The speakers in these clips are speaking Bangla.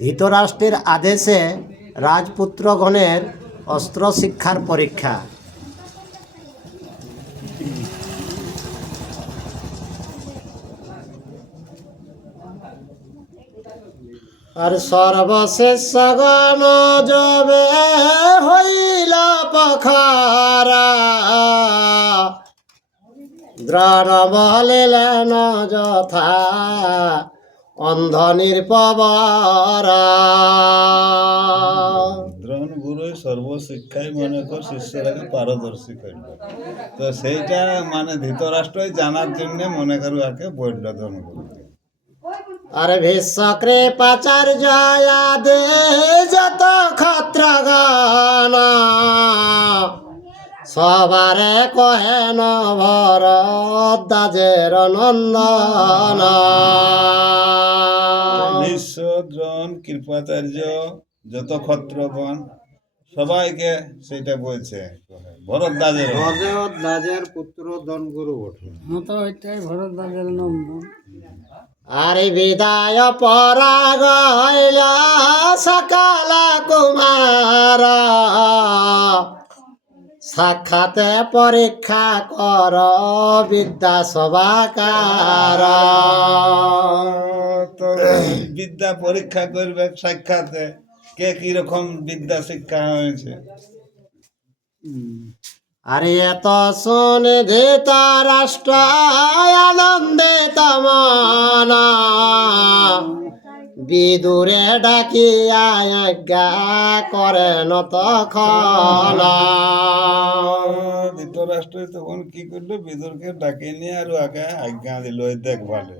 ধৃতরাষ্ট্রের আদেশে রাজপুত্রগণের অস্ত্র শিক্ষার পরীক্ষা। আর সর্বশেষ গণ যবে হইল পখারা। দ্রণ বলিলেন যথা অন্ধ নির্পবরা দ্রোণ গুরু সর্বশিক্ষায় মনে কর শিষ্যরাকে পারদর্শী করল। তো সেইটা মানে ধৃতরাষ্ট্রই জানার জন্য মনে করু আকে বলল দ্রোণ গুরুকে আর ভীষ্ম কৃপাচার্য আদে যত ক্ষত্রগণ। সবারে কহেন ভরদ্বাজের নন্দন। বিশ্ব দ্রোণ কৃপাচার্য যত ক্ষত্রগণ সবাইকে সেটা বলছে। ভরদ্বাজের রাজের পুত্র দনগুরু বটে। আর বিদায় পরাগ হইল সকাল কুমার। সাক্ষাতে পরীক্ষা কর বিদ্যা সবাকার বিদ্যা পরীক্ষা করবে সাক্ষাতে। কে কীরকম বিদ্যা শিক্ষা হয়েছে? আরে এত শুনে ধৃত রাষ্ট্র আনন্দে তমন। বিদুরে ডাকিয়া আজ্ঞা করেন তখন। ধৃতরাষ্ট্র তখন কি করল? বিদুরকে ডাকে নিয়ে আর আগে আজ্ঞা দিল দেখভালে।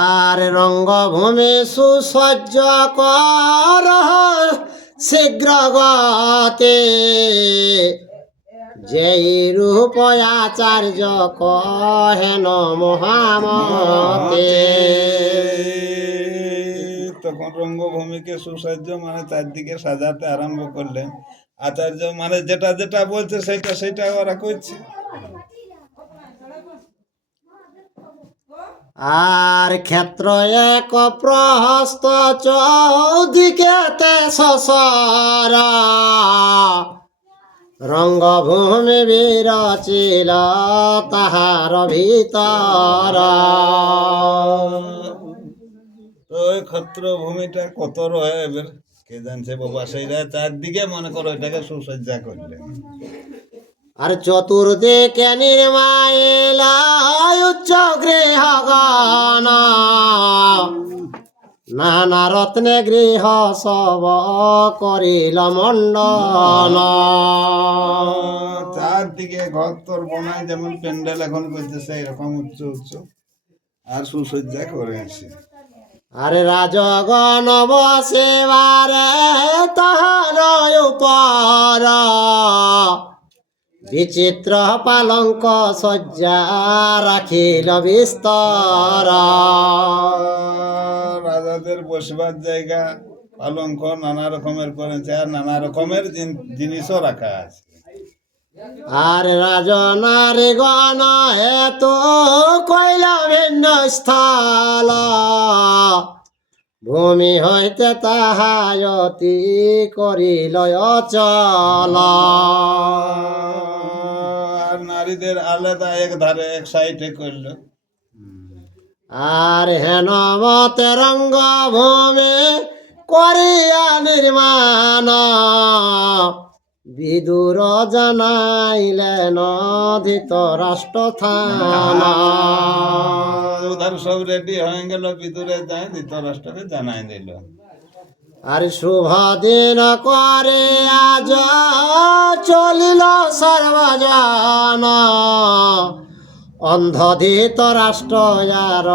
আর রঙ্গভূমি সুসজ্জ কর শীঘ্র গতে যেই রূপ আচার্য কহেন মহামতে। তখন রঙ্গভূমিকে সুসাহ্য মানে চারদিকে সাজাতে আরম্ভ করলেন। আচার্য মানে যেটা যেটা বলছে সেটা সেটা ওরা করছে। আর ক্ষেত্র এক প্রহস্ত চৌদিকেতে শশর রঙ্গভূমি বিরচিল তাহার ভিতর। তো ওই ক্ষত্র ভূমিটা কত রয়ে এবার? কে জানছে বাবা? সেইটা চারদিকে মনে করো এটাকে সুসজ্জা করলেন আর চতুর্দিকে নির্মাইল উচ্চ গৃহগণ নানা রত্নে গৃহ সব করিল মণ্ডন চারদিকে ঘর তোর বনায় যেমন প্যান্ডেল এখন করছে সেই রকম উচ্চ উচ্চ। আর সুসজ্জা করে আছে। আরে রাজগণ বসেবারে তাহার উপর। বিচিত্র পালঙ্ক শয্যা রাখিল বিস্তর। রাজাদের বসবার জায়গা পালঙ্ক নানা রকমের করেছে আর নানা রকমের জিনিসও রাখা আছে। আর রাজনারী গণ হেত কইল ভিন্ন স্থল। ভূমি হইতে তাহায়তি করিল অচল। আর নারীদের আলাদা এক ধারে এক সাইডে করল। আর হেন রঙ্গ ভূমি করিয়া নির্মাণ বিদুর জানাইলেন অধিত রাষ্ট্র থান উধার সব রেডি হয়ে গেল বিদুরে যায় ধৃতরাষ্ট্রকে জানাই দিল। আর শুভ দিন করে, আজ চলিল সর্বজন। অন্ধধিত রাষ্ট্র যার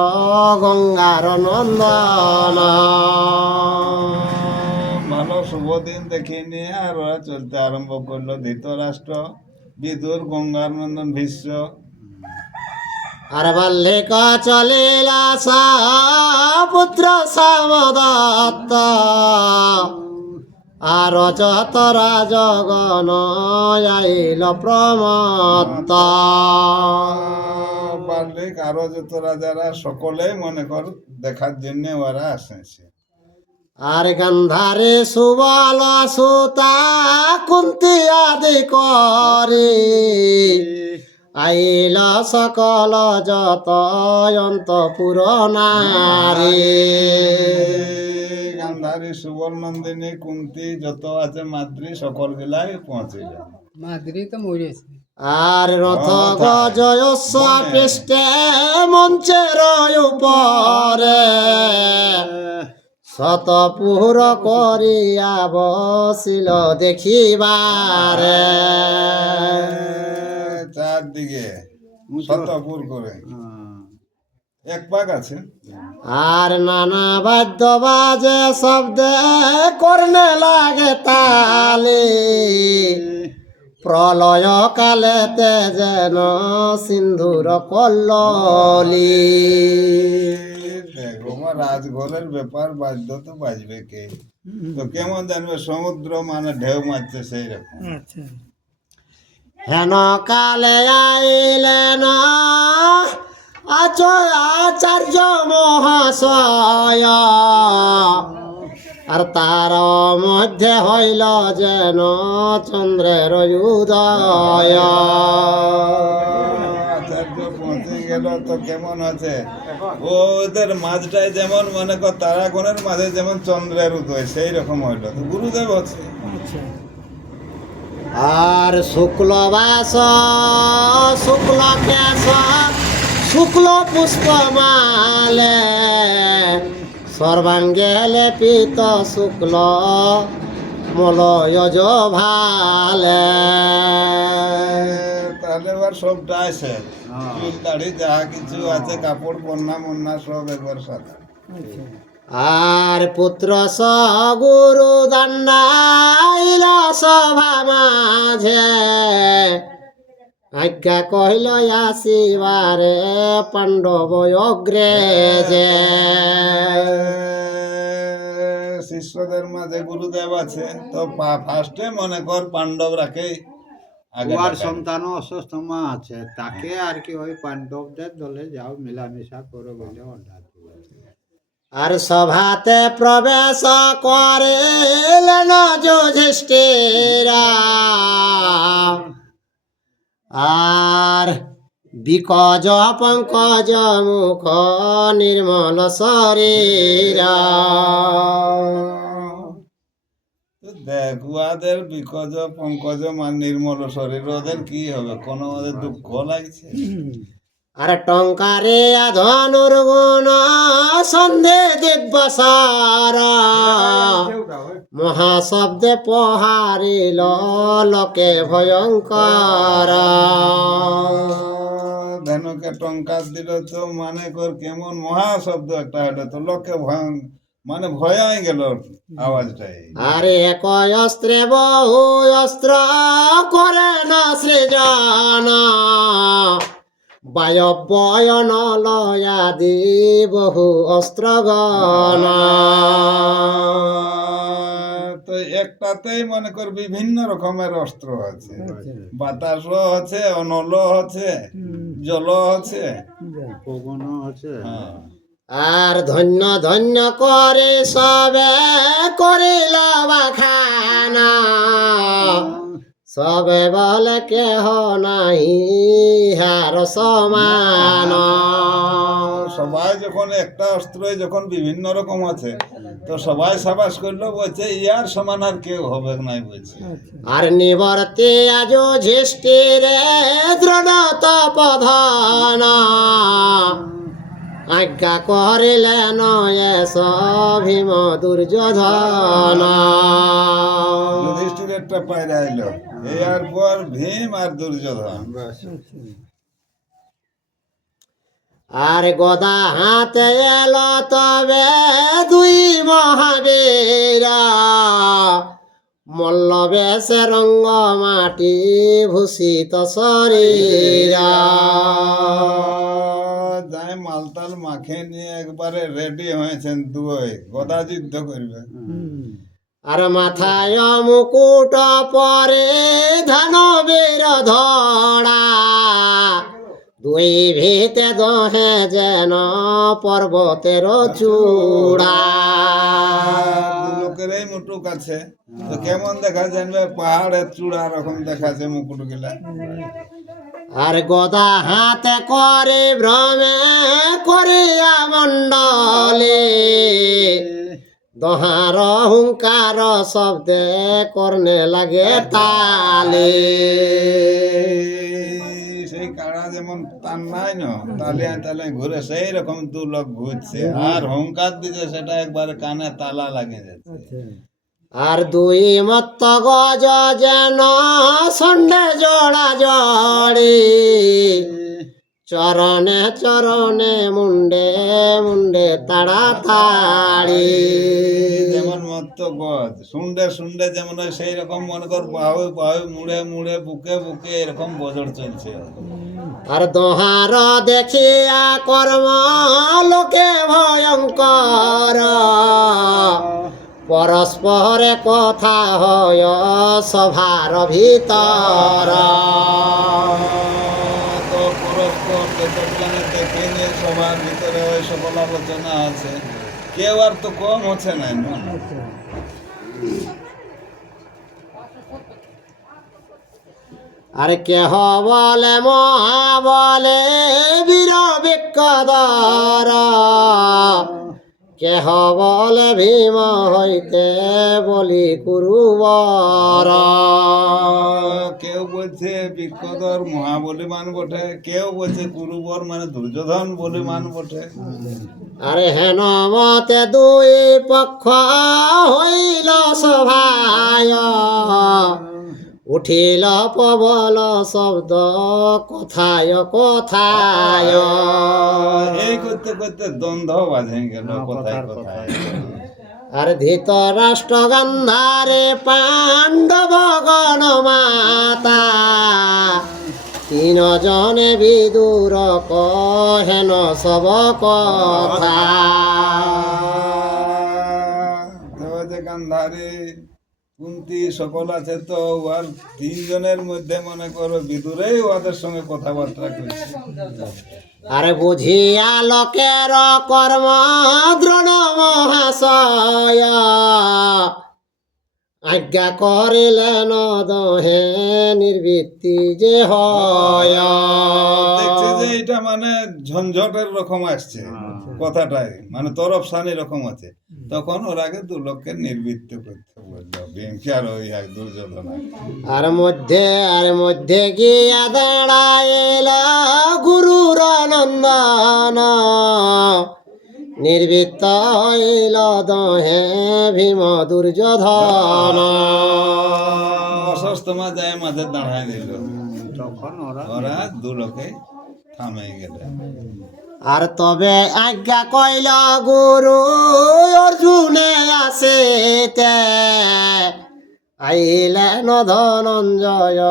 গঙ্গার নন্দন। ভালো শুভ দিন দেখে নিয়ে আর চলতে আরম্ভ করল ধৃতরাষ্ট্র বিদুর গঙ্গার নন্দন ভীষ্ম। আর বাল্যিক চলিল পুত্র সমদত্ত আর যত রাজগণ আইল প্রমত্ত। বাল্যিক আরও যত রাজারা সকলেই মনে কর দেখার জন্য ওরা আসেছে। আর গন্ধারে সুবল সুতা কুন্তি আদি করে। আইল সকল যত অন্ত পুরনারী গান্ধারী সুবর্ণন্দিনী কুন্তি যত আছে মাতৃ সকল গিলাই পৌঁছিল মাদ্রি তো মরেছে। আর রথ গজয়স্ব পৃষ্ঠে মঞ্চের উপরে। শতপুর করিয়া বসিল দেখিবারে। চারদিকে শতপুর করে। এক পাক আছে। আর নানা বাদ্য বাজে শব্দে করনে লাগে তালে। প্রলয় কালেতে যেন সিন্ধুর কল্লি রাজঘরের ব্যাপার বাদ্য তো বাজবে কে? তো কেমন জানবে? সমুদ্র মানে ঢেউ মারছে সেই রকম আচ্ছা। হেন কালে আইলেন আচয় আচার্য মহাশয়। আর তার মধ্যে হইল যেন চন্দ্রের উদয়। গেল তো কেমন আছে ওদের মাঝটায় যেমন মনে কর তারাগণের মাঝে যেমন চন্দ্রের উদয় সেই রকম হইল। তো গুরুদেব আছে। আচ্ছা। আর শুক্লবাস শুক্ল কেশ শুক্ল পুষ্পমালে সর্বাঙ্গে লেপিত শুক্ল মলয়জ ভালে। তাহলে এবার সবটা আছে। চুল দাড়ি যা কিছু আছে কাপড় বন্যা মন্না সব একবার সাথে আচ্ছা। আর পুত্র সহ গুরু দণ্ডাইল সভা মাঝে। আজ্ঞা কহিল আসিবারে পাণ্ডব অগ্রে যে। শিষ্যদের মাঝে গুরুদেব আছে তো ফার্স্টে মনে কর পাণ্ডবরাকে আগে ওয়ার ডাকা। সন্তান অশ্বস্থমা আছে তাকে আর কি ওই পাণ্ডবদের দলে যাও মেলামেশা করো বলে অর্ডার আর সভাতে প্রবেশ করিলেন যুধিষ্ঠিরা। আর বিকজ পঙ্কজ মুখ নির্মল শরীরা। তো দেখ উহাদের বিকজ পঙ্কজ মান নির্মল শরীর ওদের কি হবে? কোনো ওদের দুঃখ লাগছে? আর টঙ্কারে ধনুর গুণ সন্ধে দিব্যসার মহাশব্দে পহারিল লোকে ভয়ঙ্কর। ধনুকে টঙ্কার দিল তো মানে কর কেমন মহাশব্দ একটা হলো তো লোকে ভয় মানে ভয় গেল আওয়াজটাই। আরে এক অস্ত্রে বহু অস্ত্র করে না সৃজন। বায়বয়ন লয়াদি বহু অস্ত্রগণ তো একটাতেই মনে কর বিভিন্ন রকমের অস্ত্র আছে। বাতাস আছে অনল আছে জল আছে। পবন আছে। হ্যাঁ। আর ধন্য ধন্য করে সবে করিল বাখানা। সবে বলে কেহ নাহি হার সমান। সবাই যখন একটা অস্ত্র যখন বিভিন্ন রকম আছে তো সবাই সাবাস করল বলছে ইয়ার সমান আর কেউ হবে নাই বলছে। আর নিবর্তে আজ ঝিষ্টিরে দৃঢ় তপধন। আজ্ঞা করিলেন এস ভীম দুর্যোধন। যুধিষ্ঠির একটা পায়রা এলো। এর পর ভীম আর দুর্যোধন। আর গদা হাতে এলো তবে দুই মহাবীরা। মল্ল বেশে রঙ্গ মাটি ভূষিত শরীরা। যাই মালতাল মাখে নিয়ে একবারে রেডি হয়েছেন দুই গদা যুদ্ধ করবে। আর মাথায় মুকুট পরে ধানবের ধরা। দুই ভিতে দহে যেন পর্বতের চূড়া। লোকের এই মুটুক আছে। তো কেমন দেখা জানবে? পাহাড়ের চূড়া রকম দেখাচ্ছে মুকুট গিলা আর গদা হাতে করে ভ্রমে করিয়া মণ্ডলে। দহার হুঙ্কার শব্দে করনে লাগে তালে। সেই কাড়া যেমন তার নাই না তালে তালে ঘুরে সেই রকম দু লোক ঘুরছে। আর হংকার দিছে সেটা একবারে কানে তালা লাগে যাচ্ছে। আর দুই মত্ত গজ যেন সন্ডে জোড়া জড়ি। চরণে চরণে মুন্ডে মুন্ডে তাড়া তাড়ি যেমন মত্ত গজ শুন্ডে শুন্ডে যেমন হয় সেই রকম মনে কর বাহু বাহু মুড়ে মুড়ে বুকে বুকে এরকম বজর চলছে। আর দোহার দেখিয়া কর্ম লোকে ভয়ঙ্কর। পরস্পরে কথা হয় সভার ভিতর তো পরস্পর দেখে দেখে নিয়ে সবার ভিতরে ওই সকল আলোচনা আছে। কেউ আর তো কম হচ্ছে না আরে কেহ বলে মহা বলে বীর বিকদর কেহ বলে ভীম হইতে বলি কুরুবর। কেউ বলছে বিকদর মহাবলিমান বটে কেউ বলছে কুরুবর মানে দুর্যোধন বলিমান বটে। আরে হেন মতে দুই পক্ষ হইল সভায়। উঠিল পবল শব্দ কথায় কথায়। এই করতে করতে দ্বন্দ্ব বাজে গেল কোথায় কোথায়। আর ধৃত রাষ্ট্র গন্ধারে পাণ্ডব গণ মাতা তিন জনে বিদুর কহেন সব কথা। গান্ধারী কুন্তি সকল আছে তো আর তিনজনের মধ্যে মনে করো বিদুরেই ওদের সঙ্গে কথাবার্তা করছে। আরে বুঝিয়া লোকের কর্ম দ্রোণ মহাশয়। আজ্ঞা করিলেন দহে নির্বৃত্তি যে হয়। দেখছে যে এটা মানে ঝঞ্ঝটের রকম আসছে কথাটাই। মানে তরফ সানি রকম আছে। তখন ওর আগে দু লোককে নির্বৃত্ত করতে বলল ভীমকে আর ওই এক দুর্যোধন আর মধ্যে আর মধ্যে গিয়া দাঁড়াইল গুরুর নন্দন। নির্বৃত্ত হইল দহে ভীম দুর্যোধন। অসস্তমা যায় মাঝে দাঁড়ায় দিল। তখন ওরা ওরা দু থামে গেলে। আর তবে আজ্ঞা কইল গুরু অর্জুনে আসিতে। আইলেন ধনঞ্জয়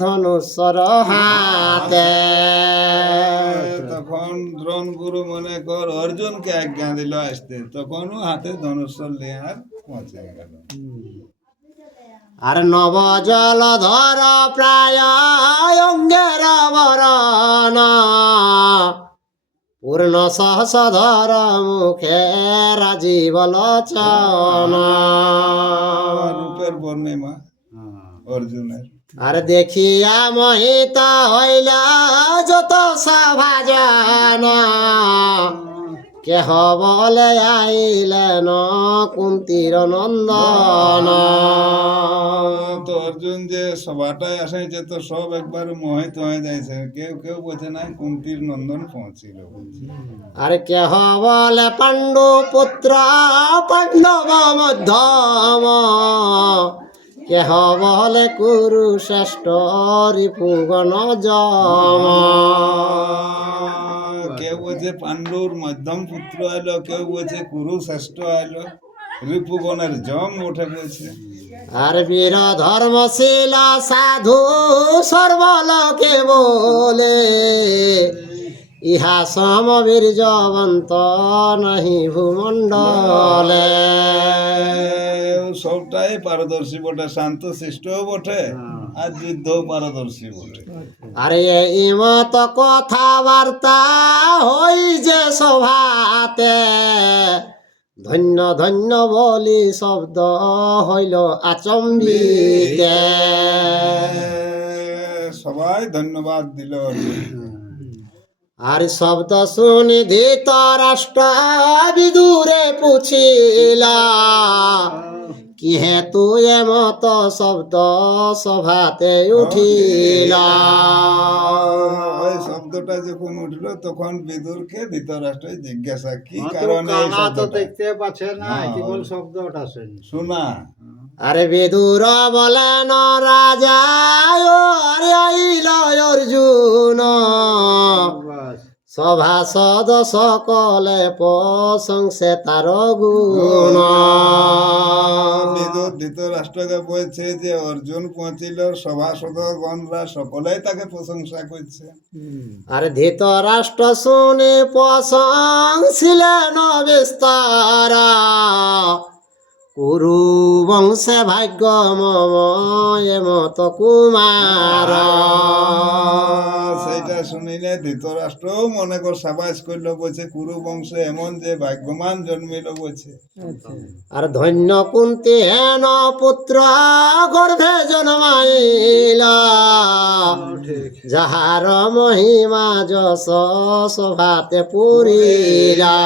ধনুস্বর হাতে তখন দ্রোণ গুরু মনে কর অর্জুনকে আজ্ঞা দিল আসতে। তখনও হাতে ধনুষ্বর নিয়ে আর পৌঁছে গেল। আর নব জল ধর প্রায় অঙ্গের বরণ। পূর্ণ সহসধর মুখে রাজীব লোচন রূপের বর্ণিমা। অর্জুনের আর দেখিয়া মহিতা হইলা যত সভাজন কেহ বলে আইলেন কুন্তির নন্দন তো অর্জুন যে সবাটায় আসেছে তো সব একবার মোহিত হয়ে যাইছে। কেউ কেউ বোঝে না কুন্তির নন্দন পৌঁছিল। আর কেহ বলে পাণ্ডু পুত্র পাণ্ডব মধ্যম? কেহ বলে কুরু শ্রেষ্ঠ রিপুগণ জম? কেউ বলছে পাণ্ডুর মধ্যম পুত্র আইলো কেউ বলছে কুরু শ্রেষ্ঠ আইলো রিপুগণের জম উঠে বলছে আর বীর ধর্মশীলা সাধু সর্বলোকে বলে, ইহা সমবীর জবন্ত নাহি ভূমণ্ডলে। সবটাই পারদর্শী বটে শান্ত শিষ্টও বটে আর যুদ্ধ পারদর্শী বটে। আরে এই মত কথাবার্তা হই যে সভাতে ধন্য ধন্য বলি শব্দ হইল আচম্বিতে। সবাই ধন্যবাদ দিল। আর শব্দ শুনি ধৃত রাষ্ট্র বিদুরে পুছিলা। কি হেতু এমত শব্দ সভাতে উঠিলা? ওই শব্দটা যখন উঠল তখন বিদুরকে ধৃতরাষ্ট্র জিজ্ঞাসা কি কারণে তো? দেখতে পাচ্ছে না হ্যাঁ, কেবল শব্দটা শুনি শোনা। আরে বিদুর বলেন রাজা ও আরে আইল অর্জুন। সভাসদ সকলে প্রশংসে তার গুণ। বিদুর ধৃতরাষ্ট্রকে বলছে যে অর্জুন পৌঁছিল সভাসদগণরা সকলেই তাকে প্রশংসা করছে। আর ধৃত রাষ্ট্র শুনে প্রশংসিলেন বিস্তার। কুরু বংশে ভাগ্য মময় মত কুমার। সেইটা শুনিলে ধৃতরাষ্ট্রও মনে কর সাবাস করল বলছে কুরু বংশে এমন যে ভাগ্যমান জন্মিল বলছে। আর ধন্য কুন্তি হেন পুত্র গর্ভে জন্মাইলা। যাহার মহিমা যশ সভাতে পুরিলা।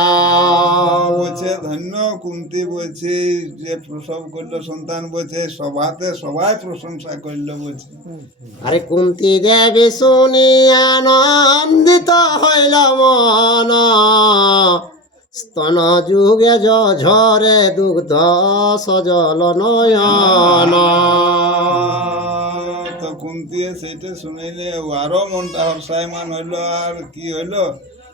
বলছে ধন্য কুন্তি বলছে যে প্রসব করল সন্তান বলছে সভাতে সবাই প্রশংসা করল বলছে। আরে কুন্তি দেবী শুনি আনন্দিত হইল মন। স্তন যুগে ঝরে দুগ্ধ সজল নয়ন। তো কুন্তি সেইটা শুনিলে আরও মনটা হর্ষায়মান হইল আর কি হইল?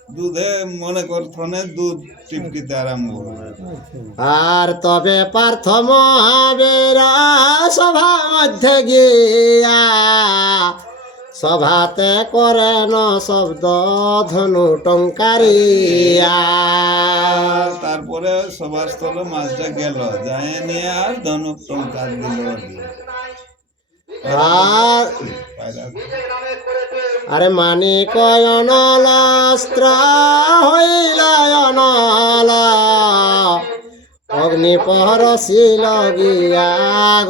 দুধে মনে কর থনে দুধ টিপকিতে আরম্ভ আর তবে পার্থ মহাবীর সভা মধ্যে গিয়া সভাতে করেন শব্দ ধনু টঙ্কারিয়া তারপরে সবার স্থলে মাছটা গেল যায় নিয়ে আর ধনুক টঙ্কার দিল আর। আর মানি কয়নলাস্ত্র হইল অনল। অগ্নি পরশিল গিয়া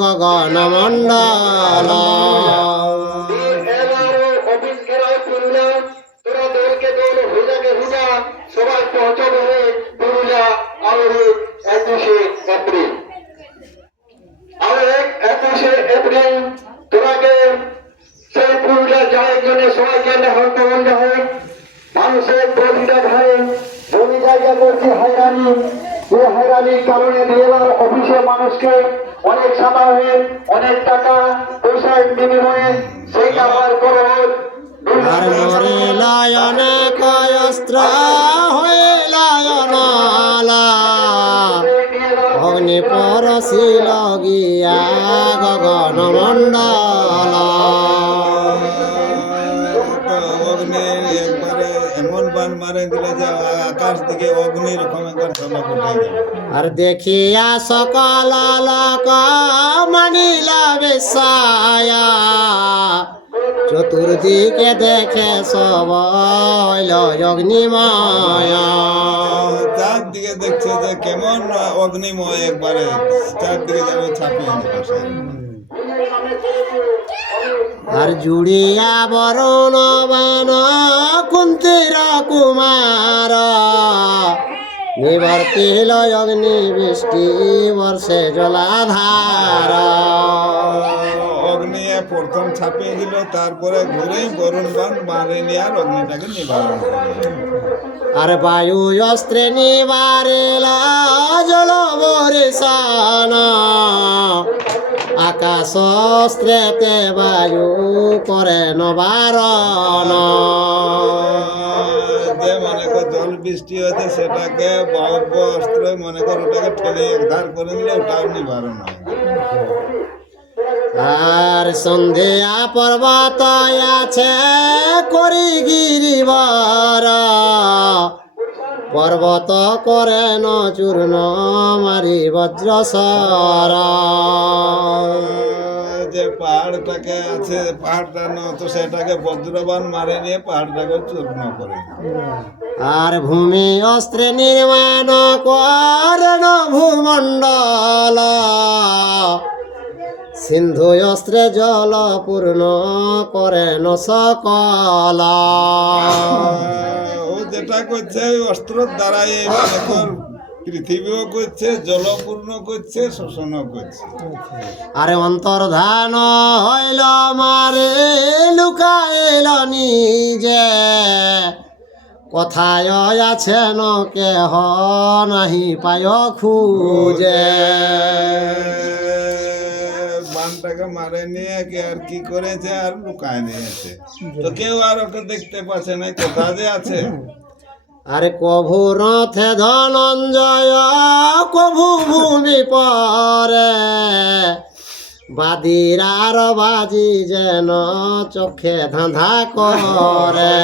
গগন মণ্ডল। অফিসে মানুষকে অনেক সময় অনেক টাকা পয়সার বিনিময়ে সেই ব্যবহার করে হোক আর অগ্নি পরশিল গিয়া গগন মণ্ডল। আকাশ দিকে অগ্নি রকম একবার আর দেখিয়া সকল লোক মানিল বেশায়া। চতুর্দিকে দেখে সব হইল অগ্নিমায়া। চারদিকে দেখছে যে কেমন অগ্নিময় একবারে। চারদিকে যেন ছাপিয়ে। আর জুড়িয়া বরণ বান কুন্তির কুমার। নিবর্তিল অগ্নি বৃষ্টি বর্ষে জলাধার। অগ্নি প্রথম ছাপিয়ে দিল তারপরে ঘুরে বরুণ বান মারে নিয়ে আর অগ্নিটাকে নিবারণ আর বায়ু অস্ত্রে নিবারিল জল বরিশান আকাশ বায়ু করে নবারণ। মনে কর জল বৃষ্টি হয়েছে সেটাকে বাহ্য অস্ত্র মনে কর ওটাকে ঠেলে একধার করে দিলে ওটাও নিবারণ হয়। আর সন্ধ্যা পর্বত আছে করি গিরিবর পর্বত করেন চূর্ণ মারি বজ্র সর যে পাহাড়টাকে আছে পাহাড়টা ন তো সেটাকে বজ্রবান মারে নিয়ে পাহাড়টাকে চূর্ণ করে আর ভূমি অস্ত্রে নির্মাণ করেন ভূমণ্ডল। সিন্ধু অস্ত্রে জল পূর্ণ করেন সকল। যেটা করছে ওই অস্ত্রের দ্বারাই এই মানে পৃথিবীও করছে জলপূর্ণ করছে শোষণও করছে। আরে অন্তর্ধান হইল মারে লুকাইল নিজে। কথায় আছেন কেহ নাহি পায় খুঁজে। বানটাকে মারে নিয়ে কে আর কি করেছে আর লুকায় নিয়েছে। তো কেউ আর ওকে দেখতে পাচ্ছে না কোথা যে আছে। আরে কভু রথে ধনঞ্জয় কভু ভূমি পরে। বাদিরার বাজি যেন চোখে ধাঁধা করে।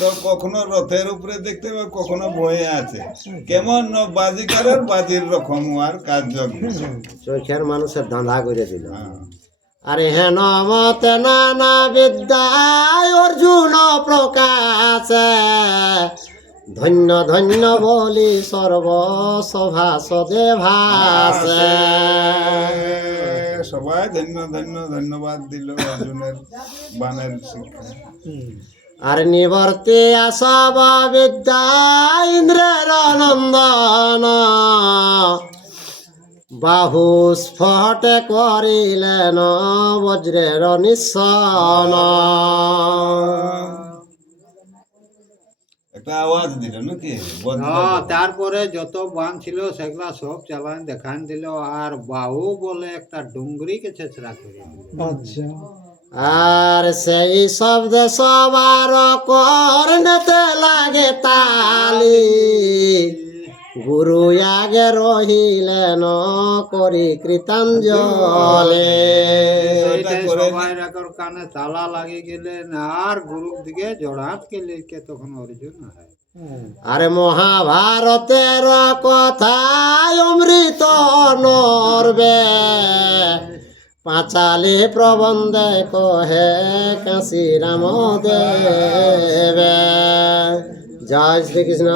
তো কখনো রথের উপরে দেখতে পাবে কখনো বয়ে আছে। কেমন বাজিকারের বাজির রকম আর কার্যজ্ঞ চোখের মানুষের ধাঁধা করে দিল হ্যাঁ। আরে হেন মতে নানা বিদ্যায় অর্জুন প্রকাশে। ধন্য ধন্য বলি সর্ব সভাসদে ভাসে সবাই ধন্য ধন্য ধন্যবাদ দিল অর্জুনের বানের শিক্ষা। আর নিবর্তি আসব বিদ্যা ইন্দ্রের নন্দন বাহু স্ফটে করিলেন বজ্রের নিঃসন। একটা আওয়াজ দিল নাকি? হ্যাঁ তারপরে যত বান ছিল সেগুলা সব চালান দেখান দিল আর বাহু বলে একটা ডুঙ্গরিকে ছেঁচড়া করে দিল। আর সেই শব্দে সবার কর্ণতে লাগে তালি। গুরু আগে রহিলেন করি কৃতাঞ্জলে। কানে তালা লাগে গেলেন আর গুরুর দিকে জড়াত কে তখন অর্জুন হয়। আরে মহাভারতের কথায় অমৃত নরবে পাঁচালি প্রবন্ধে কহে কাশী রাম দেবে। জয় শ্রীকৃষ্ণ।